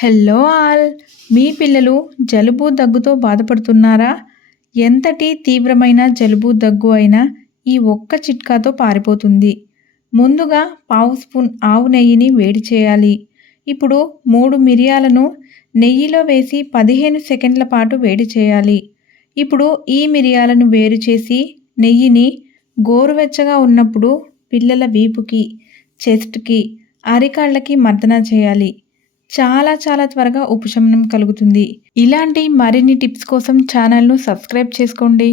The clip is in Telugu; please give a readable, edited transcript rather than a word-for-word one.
Hello all. మీ పిల్లలు జలుబు దగ్గుతో బాధపడుతున్నారా? ఎంతటి తీవ్రమైన జలుబు దగ్గు అయినా ఈ ఒక్క చిట్కాతో పారిపోతుంది. ముందుగా పావు స్పూన్ ఆవు నెయ్యిని వేడి చేయాలి. ఇప్పుడు 3 మిరియాలను నెయ్యిలో వేసి 15 సెకండ్ల పాటు వేడి చేయాలి. ఇప్పుడు ఈ మిరియాలను వేరు చేసి నెయ్యిని గోరువెచ్చగా ఉన్నప్పుడు పిల్లల వీపుకి, చెస్ట్‌కి, అరికాళ్ళకి మర్దన చేయాలి. చాలా త్వరగా ఉపశమనం కలుగుతుంది. ఇలాంటి మరిన్ని టిప్స్ కోసం ఛానల్‌ను సబ్స్క్రైబ్ చేసుకోండి.